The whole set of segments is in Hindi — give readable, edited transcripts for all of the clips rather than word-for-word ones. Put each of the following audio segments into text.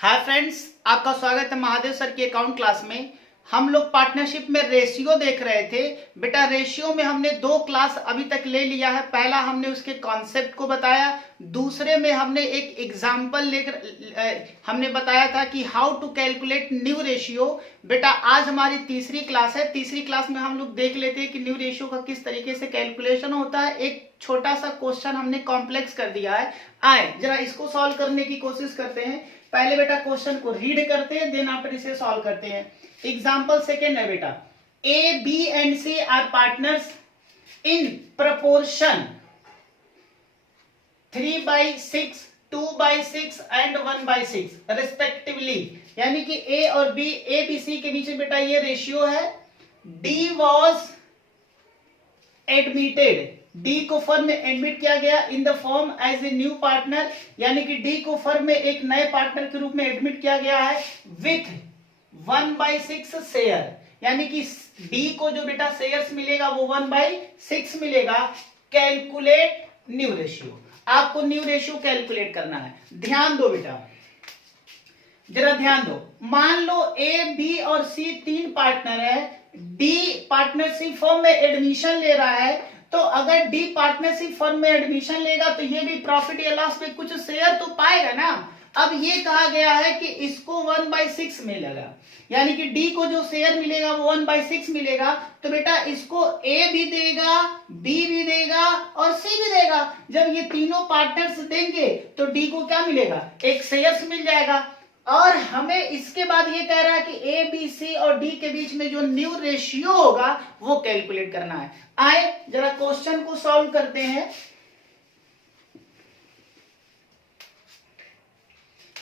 हाय फ्रेंड्स, आपका स्वागत है महादेव सर की अकाउंट क्लास में। हम लोग पार्टनरशिप में रेशियो देख रहे थे। बेटा रेशियो में हमने दो क्लास अभी तक ले लिया है। पहला हमने उसके कॉन्सेप्ट को बताया, दूसरे में हमने एक एग्जांपल लेकर हमने बताया था कि how to calculate new ratio. बेटा आज हमारी तीसरी क्लास है। तीसरी क्लास में हम लोग देख लेते हैं कि न्यू रेशियो का किस तरीके से कैलकुलेशन होता है। एक छोटा सा क्वेश्चन हमने कॉम्प्लेक्स कर दिया है। आए जरा इसको सॉल्व करने की कोशिश करते हैं। पहले बेटा क्वेश्चन को रीड करते हैं, देन आफ्टर इसे सॉल्व करते हैं। एग्जांपल सेकेंड है बेटा, A B and C are partners in proportion 3/6, 2/6 and 1/6 respectively. यानी कि ए और बी, ए बी सी के बीच में बेटा ये रेशियो है। डी वॉज एडमिटेड, डी को फर्म में एडमिट किया गया in the form as a new partner, यानी कि डी को फर्म में एक नए पार्टनर के रूप में एडमिट किया गया है विथ 1/6 शेयर। यानी कि डी को जो बेटा शेयर्स मिलेगा वो 1/6 मिलेगा। कैलकुलेट न्यू रेशियो, आपको न्यू रेशियो कैलकुलेट करना है। ध्यान दो बेटा, जरा ध्यान दो। मान लो ए बी और सी तीन पार्टनर है। डी पार्टनरशिप फर्म में एडमिशन ले रहा है, तो अगर डी पार्टनरशिप फर्म में एडमिशन लेगा तो ये भी प्रॉफिट या लॉस में कुछ शेयर तो पाएगा ना। अब ये कहा गया है कि इसको 1/6 मिलेगा, यानी कि डी को जो शेयर मिलेगा वो 1/6 मिलेगा। तो बेटा इसको ए भी देगा, बी भी देगा और सी भी देगा। जब ये तीनों पार्टनर्स देंगे तो डी को क्या मिलेगा, एक शेयर्स मिल जाएगा। और हमें इसके बाद ये कह रहा है कि ए बी सी और डी के बीच में जो न्यू रेशियो होगा वो कैलकुलेट करना है। आए जरा क्वेश्चन को सॉल्व करते हैं।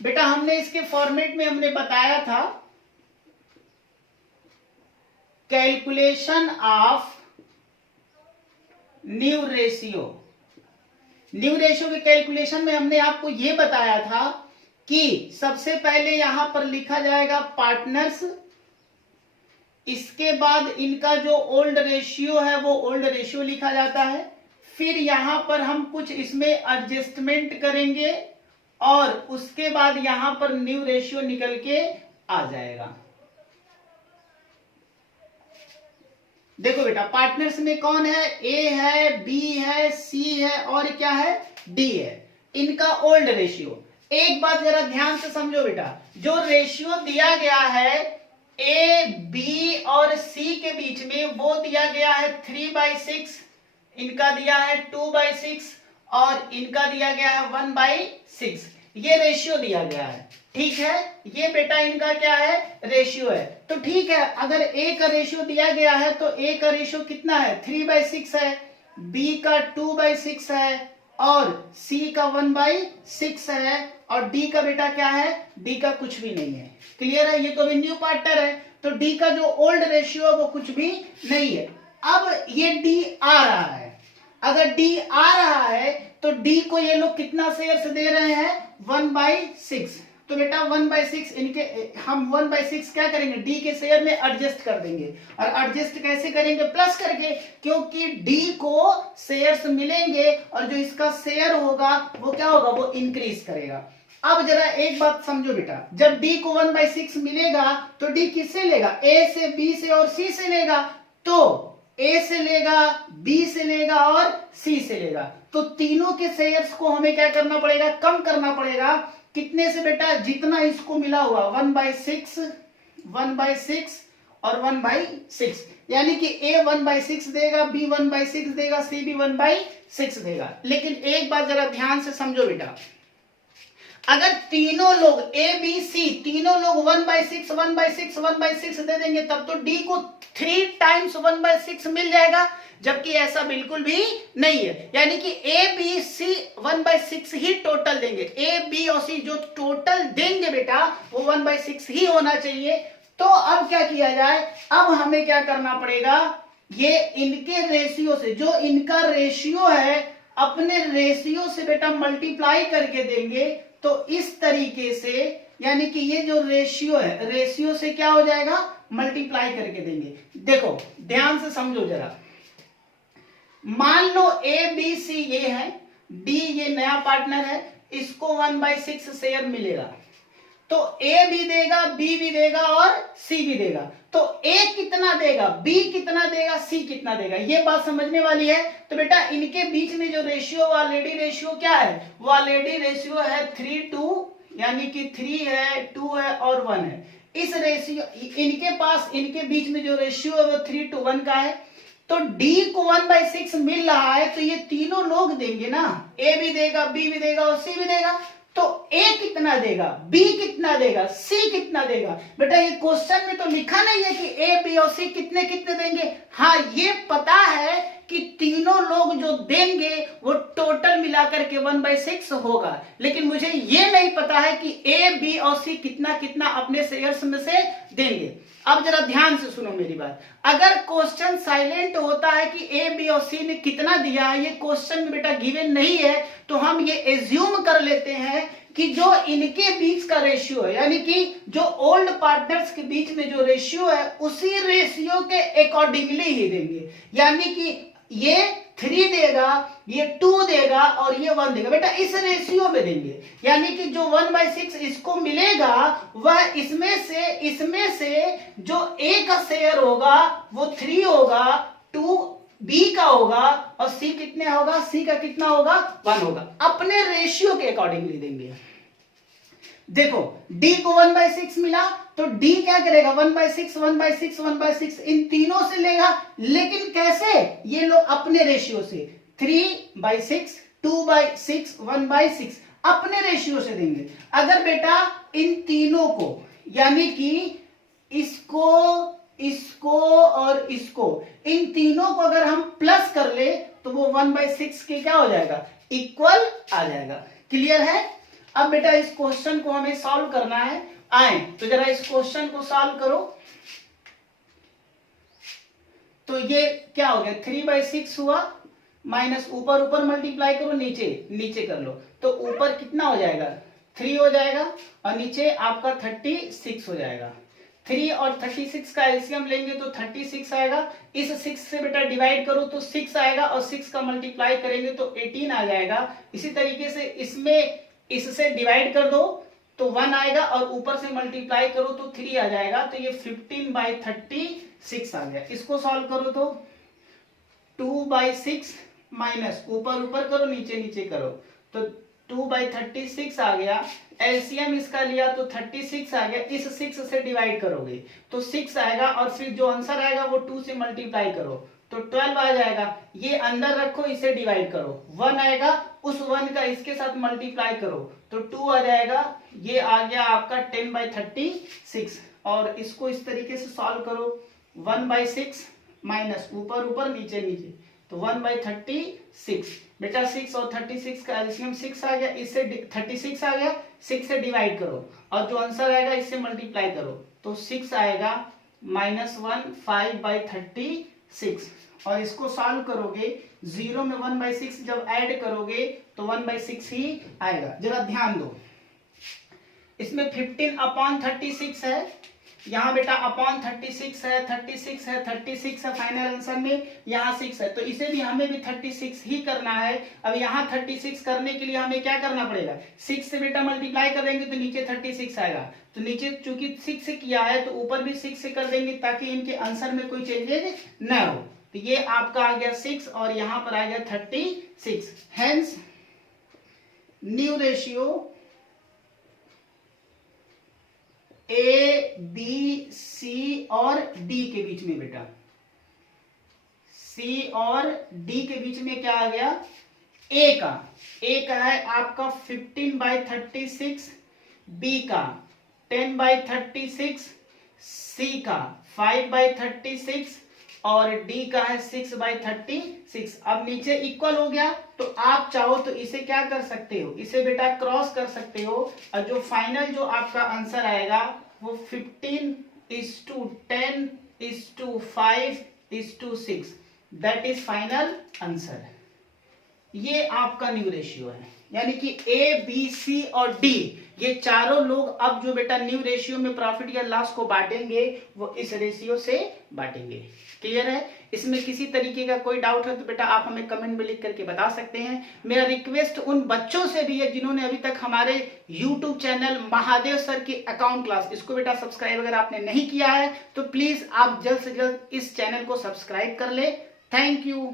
बेटा हमने इसके फॉर्मेट में हमने बताया था calculation of new ratio. New ratio के कैलकुलेशन में हमने आपको यह बताया था कि सबसे पहले यहां पर लिखा जाएगा पार्टनर्स, इसके बाद इनका जो ओल्ड रेशियो है वो ओल्ड रेशियो लिखा जाता है। फिर यहां पर हम कुछ इसमें एडजस्टमेंट करेंगे और उसके बाद यहां पर न्यू रेशियो निकल के आ जाएगा। देखो बेटा पार्टनर्स में कौन है, ए है, बी है, सी है और क्या है, डी है। इनका ओल्ड रेशियो, एक बात जरा ध्यान से समझो बेटा, जो रेशियो दिया गया है ए बी और सी के बीच में वो दिया गया है 3/6, इनका दिया है 2/6 और इनका दिया गया है 1/6। ये रेशियो दिया गया है, ठीक है। ये बेटा इनका क्या है, रेशियो है। तो ठीक है, अगर ए का रेशियो दिया गया है तो ए का रेशियो कितना है, 3/6 है, बी का 2/6 है और सी का 1/6 है और डी का बेटा क्या है, डी का कुछ भी नहीं है। क्लियर है, ये तो भी न्यू पार्टनर है तो डी का जो ओल्ड रेशियो है वो कुछ भी नहीं है। अब ये डी आ रहा है, अगर डी आ रहा है तो डी को ये लोग कितना शेयर्स दे रहे हैं, 1/6। तो बेटा 1/6 इनके हम 1/6 क्या करेंगे, डी के शेयर में एडजस्ट कर देंगे। और एडजस्ट कैसे करेंगे, प्लस करके, क्योंकि डी को शेयर्स मिलेंगे और जो इसका शेयर होगा वो क्या होगा, वो इंक्रीज करेगा। अब जरा एक बात समझो बेटा, जब डी को 1/6 मिलेगा तो डी किससे लेगा, ए से, बी से और सी से लेगा। तो ए से लेगा, बी से लेगा और सी से लेगा। तो तीनों के शेयर्स को हमें क्या करना पड़ेगा, कम करना पड़ेगा। कितने से बेटा, जितना इसको मिला हुआ 1/6, 1/6 और 1/6, यानी कि ए 1/6 देगा, बी 1/6 देगा, सी भी 1/6 देगा। लेकिन एक बात जरा ध्यान से समझो बेटा, अगर तीनों लोग ए बी सी तीनों लोग 1/6 1/6 1/6 दे देंगे तब तो डी को 3 टाइम्स 1/6 मिल जाएगा, जबकि ऐसा बिल्कुल भी नहीं है। यानी कि A B C 1/6 he total देंगे। ए बी और सी जो टोटल देंगे बेटा वो 1/6 ही होना चाहिए। तो अब क्या किया जाए, अब हमें क्या करना पड़ेगा, ये इनके रेशियो से, जो इनका रेशियो है अपने रेशियो से बेटा मल्टीप्लाई करके देंगे। तो इस तरीके से, यानी कि ये जो रेशियो है, रेशियो से क्या हो जाएगा, मल्टीप्लाई करके देंगे। देखो ध्यान से समझो जरा, मान लो ए बी सी ये है, डी ये नया पार्टनर है, इसको 1/6 शेयर मिलेगा। तो ए भी देगा, बी भी देगा और सी भी देगा। तो ए कितना देगा, बी कितना देगा, सी कितना देगा, ये बात समझने वाली है। तो बेटा इनके बीच में जो रेशियो वालेडी रेशियो क्या है, वालेडी रेशियो है 3:2, यानी कि 3 है, 2 है और 1 है। इस रेशियो इनके पास, इनके बीच में जो रेशियो है वो 3:1 का है। तो डी को 1/6 मिल रहा है, तो ये तीनों लोग देंगे ना, ए भी देगा, बी भी देगा और सी भी देगा। तो ए कितना देगा, बी कितना देगा, सी कितना देगा। बेटा ये क्वेश्चन में तो लिखा नहीं है कि ए, बी और सी कितने कितने देंगे। हाँ ये पता है कि तीनों लोग जो देंगे वो टोटल मिलाकर के 1/6 होगा, लेकिन मुझे ये नहीं पता है कि ए, बी और सी कितना कितना अपने शेयर्स में से देंगे। अब जरा ध्यान से सुनो मेरी बात, अगर क्वेश्चन साइलेंट होता है कि ए, बी और सी ने कितना दिया है, ये क्वेश्चन में बेटा गिवन नहीं है, तो हम ये एज्यूम कर लेते हैं कि जो इनके बीच का रेशियो है, यानी कि जो ओल्ड पार्टनर्स के बीच में जो रेशियो है उसी रेशियो के अकॉर्डिंगली ही देंगे। यानी कि ये 3 देगा, ये 2 देगा और ये 1 देगा, बेटा इस रेशियो में देंगे। यानी कि जो 1/6 इसको मिलेगा वह इसमें से जो ए का शेयर होगा वो 3 होगा, 2 बी का होगा और सी कितने होगा, सी का कितना होगा, 1 होगा। अपने रेशियो के अकॉर्डिंगली देंगे। देखो डी को 1/6 मिला तो डी क्या करेगा, 1/6 1/6 1/6 इन तीनों से लेगा, लेकिन कैसे, ये लोग अपने रेशियो से 3/6 2/6 1/6 अपने रेशियो से देंगे। अगर बेटा इन तीनों को, यानी कि इसको, इसको और इसको, इन तीनों को अगर हम प्लस कर ले तो वो 1/6 के क्या हो जाएगा, इक्वल आ जाएगा। क्लियर है। अब बेटा इस क्वेश्चन को हमें सॉल्व करना है। आए तो जरा इस क्वेश्चन को सॉल्व करो। तो ये क्या हो गया, 3/6 हुआ, माइनस ऊपर ऊपर मल्टीप्लाई करो, नीचे नीचे कर लो, तो ऊपर कितना हो जाएगा, 3 हो जाएगा और नीचे आपका 36 हो जाएगा। 3 और 36 का एलसीएम लेंगे तो 36 आएगा। इस 6 से बेटा डिवाइड करो तो 6 आएगा और 6 का मल्टीप्लाई करेंगे तो 18 आ जाएगा। इसी तरीके से इसमें इससे डिवाइड कर दो तो 1 आएगा और ऊपर से मल्टीप्लाई करो तो 3 आ जाएगा। तो ये 15/36 आ गया। इसको सॉल्व करो तो 2/6 माइनस ऊपर ऊपर करो, नीचे नीचे करो, तो 2/36 आ गया। एलसीएम इसका लिया तो 36 आ गया। इस 6 से डिवाइड करोगे तो 6 आएगा और फिर जो आंसर आएगा वो 2 से मल्टीप्लाई करो तो 12 आ जाएगा। ये अंदर रखो, इसे डिवाइड करो, 1 आएगा, उस 1 का इसके साथ मल्टीप्लाई करो तो 2 आ जाएगा। ये आ गया आपका 10/36 और इसको इस तरीके से सॉल्व करो, 1/6 माइनस ऊपर ऊपर नीचे नीचे तो 1/36। बेटा 6 और 36 का एलसीएम 6 आ गया, इससे 36 आ गया, 6 से डिवाइड करो और जो आंसर आएगा इससे मल्टीप्लाई करो तो 6 आएगा, -1 5/36 और इसको सॉल्व करोगे, 0 में 1/6 जब ऐड करोगे तो 1/6 ही आएगा। जरा ध्यान दो, इसमें 15/36 है, यहाँ बेटा अपॉन 36 है, 36 है, 36 है, फाइनल आंसर में यहाँ 6 है, तो इसे भी हमें भी 36 ही करना है। अब यहाँ 36 करने के लिए हमें क्या करना पड़ेगा, 6 से बेटा मल्टीप्लाई करेंगे तो नीचे 36 आएगा, तो नीचे चूंकि 6 से किया है तो ऊपर भी 6 से कर देंगे ताकि इनके आंसर में कोई चेंजेज न हो। तो ये आपका आ गया 6 और यहाँ पर आ गया 36। Hence new ratio A, B, सी और डी के बीच में, बेटा सी और डी के बीच में क्या आ गया, ए का है आपका 15/36, बी का 10/36, सी का 5/36 और डी का है 6/36। अब नीचे इक्वल हो गया तो आप चाहो तो इसे क्या कर सकते हो, इसे बेटा क्रॉस कर सकते हो और जो फाइनल जो आपका आंसर आएगा वो 15:10:5:6 दैट इज फाइनल आंसर। ये आपका न्यू रेशियो है, यानी कि ए, बी, सी और डी ये चारों लोग अब जो बेटा न्यू रेशियो में प्रॉफिट या लॉस को बांटेंगे वो इस रेशियो से बांटेंगे। क्लियर है। इसमें किसी तरीके का कोई डाउट है तो बेटा आप हमें कमेंट में लिख करके बता सकते हैं। मेरा रिक्वेस्ट उन बच्चों से भी है जिन्होंने अभी तक हमारे यूट्यूब चैनल महादेव सर की अकाउंट क्लास, इसको बेटा सब्सक्राइब अगर आपने नहीं किया है तो प्लीज आप जल्द से जल्द इस चैनल को सब्सक्राइब कर ले। Thank you.